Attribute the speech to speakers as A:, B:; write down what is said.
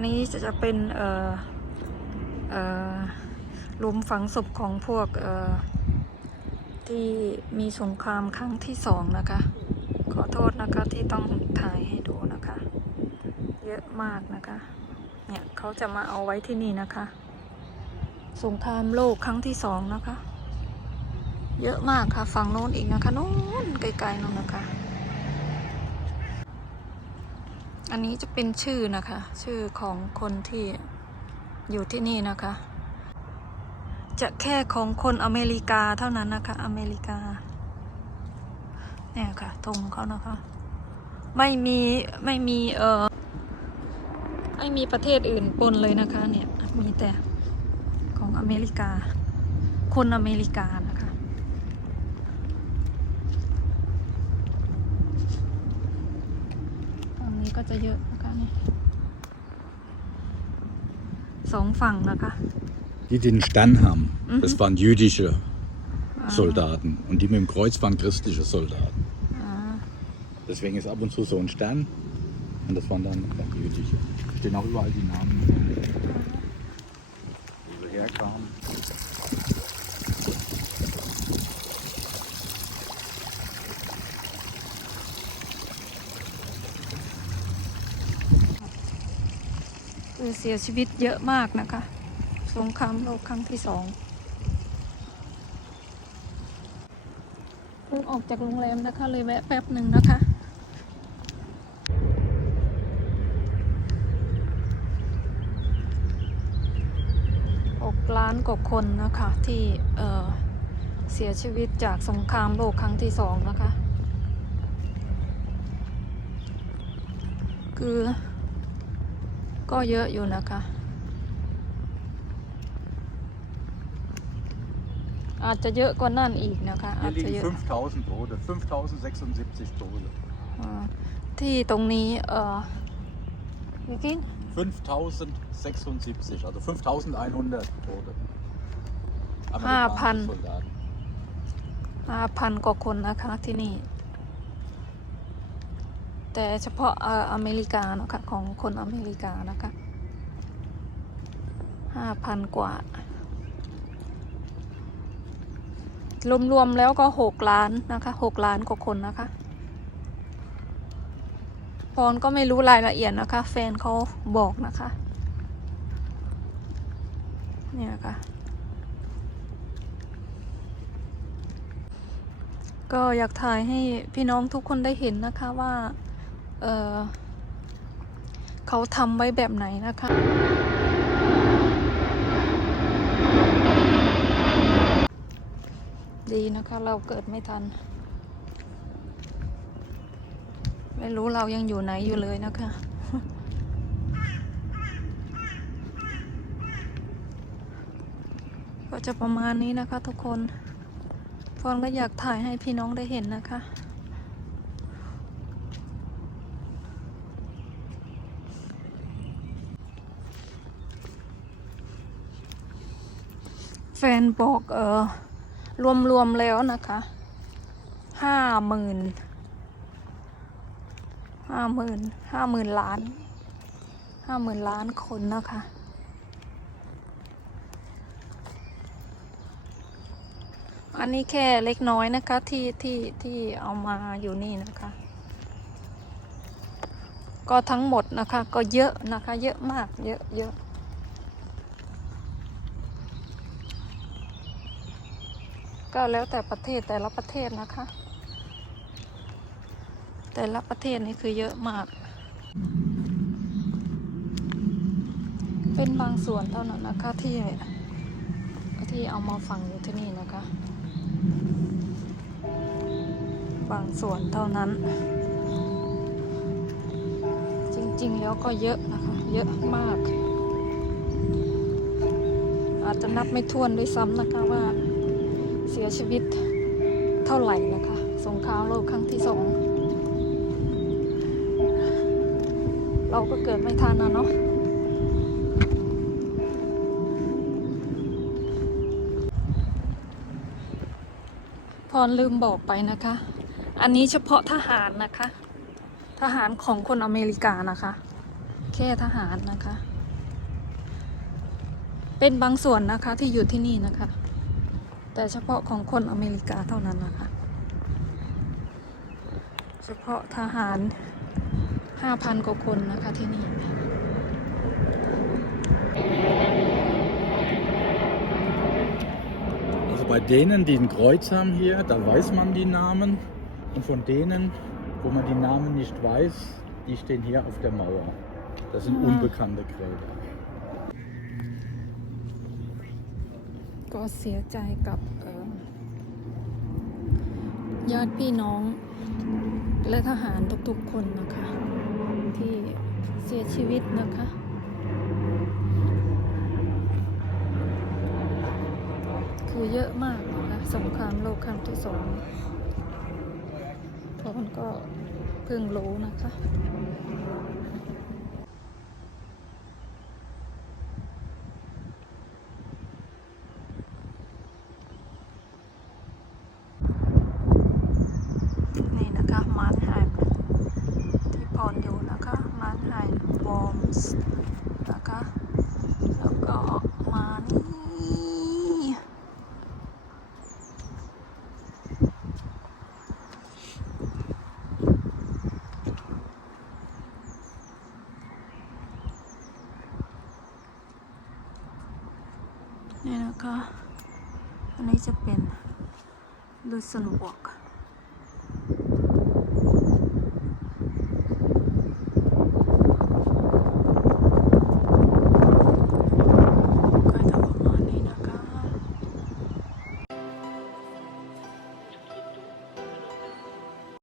A: นนี้จะจะเป็นเอ่อเอ่อหลุมฝังศพของพวกเอ่อที่มีสงครามครั้งที่สองนะคะ ขอโทษนะคะที่ต้องถ่ายให้ดูนะคะ เยอะมากนะคะ เนี่ยเขาจะมาเอาไว้ที่นี่นะคะ สงครามโลกครั้งที่สองนะคะ เยอะมากค่ะฝั่งโน้นอีกนะคะโน้นไกลๆนู้นนะคะ อันนี้จะเป็นชื่อนะคะ ชื่อของคนที่อยู่ที่นี่นะคะ จะแค่ของคนอเมริกาเท่านั้นนะคะ อเมริกา เนี่ยค่ะธงเขานะคะ ไม่มีไม่มีเออไม่มีประเทศอื่นปนเลยนะคะ เนี่ยมีแต่ของอเมริกา คนอเมริกา ก็จะเยอะนะคะเนี่ยสองฝั่งนะคะ
B: Die den Stern haben,
A: Mhm.
B: das waren jüdische Soldaten. Und die mit dem Kreuz waren christliche Soldaten.
A: อ่า
B: Deswegen ist ab und zu so ein Stern. Und das waren dann, dann jüdische. Stehen auch überall die Namen. Wo sie herkamen.
A: คือเสียชีวิตเยอะมากนะคะ สงครามโลกครั้งที่สองเพิ่งออกจากโรงแรมนะคะ เลยแวะแป๊บหนึ่งนะคะกล้านกว่าคนนะคะ ที่เอ่อเสียชีวิตจากสงครามโลกครั้งที่สองนะคะ คือ ก็เยอะอยู่นะคะ อาจจะเยอะกว่านั่นอีกนะคะ อา
B: Hier
A: จจะเย
B: liegen
A: อะ
B: 5000 Tote, 5076 Tote.
A: อ่าที่ตรงนี้เอ่อวิกิน
B: 5076, also 5100 Tote.
A: Ah, Pan.
B: Soldaten.
A: ห้าพันกว่าคนนะคะที่นี่ แต่เฉพาะออเมริกาเนอะคะของคนอเมริกานะคะห้าพันกว่า รวมๆแล้วก็หกล้านนะคะหกล้านกว่าคนนะคะพรก็ไม่รู้รายละเอียดนะคะ แฟนเขาบอกนะคะ เนี่ยค่ะก็อยากถ่ายให้พี่น้องทุกคนได้เห็นนะคะว่า เออเขาทำไว้แบบไหนนะคะ ดีนะคะเราเกิดไม่ทัน ไม่รู้เรายังอยู่ไหนอยู่เลยนะคะก็จะประมาณนี้นะคะทุกคนฟอนก็อยากถ่ายให้พี่น้องได้เห็นนะคะ แฟนบอกเออรวมๆแล้วนะคะห้าหมื่นห้าหมื่นห้าหมื่นล้านห้าหมื่นล้านคนนะคะอันนี้แค่เล็กน้อยนะคะที่ที่ที่เอามาอยู่นี่นะคะ ก็ทั้งหมดนะคะก็เยอะนะคะ เยอะมากเยอะเยอะ ก็แล้วแต่ประเทศแต่ละประเทศนะคะ แต่ละประเทศนี่คือเยอะมาก เป็นบางส่วนเท่านั้นนะคะที่ที่เอามาฝังอยู่ที่นี่นะคะ บางส่วนเท่านั้น จริงๆแล้วก็เยอะนะคะ เยอะมาก อาจจะนับไม่ถ้วนด้วยซ้ำนะคะว่า เสียชีวิตเท่าไหร่นะคะ สงครามโลกครั้งที่สอง เราก็เกิดไม่ทันนะเนาะพรลืมบอกไปนะคะ อันนี้เฉพาะทหารนะคะ ทหารของคนอเมริกานะคะ แค่ทหารนะคะ เป็นบางส่วนนะคะที่อยู่ที่นี่นะคะ แต่เฉพาะของคนอเมริกาเท่านั้นนะคะ เฉพาะทหาร 5,000 กว่าคนนะคะที่นี่
B: Also bei denen, die ein Kreuz haben hier, da weiß man die Namen. Und von denen, wo man die Namen nicht weiß, die stehen hier auf der Mauer. Das sind
A: Ah.
B: unbekannte Gräber.
A: ก็เสียใจกับเอ่อญาติพี่น้องและทหารทุกๆคนนะคะ ที่เสียชีวิตนะคะคือเยอะมากนะคะสงครามโลกครั้งที่สองเพอนก็เพิ่งรู้นะคะ นี่นะคะมานไฮม์ที่พรอยู่นะคะมานไฮม์วอร์มส์ นะคะ แล้วก็มานี่นี่นะคะ อันนี้จะเป็นลูสนวอล์ก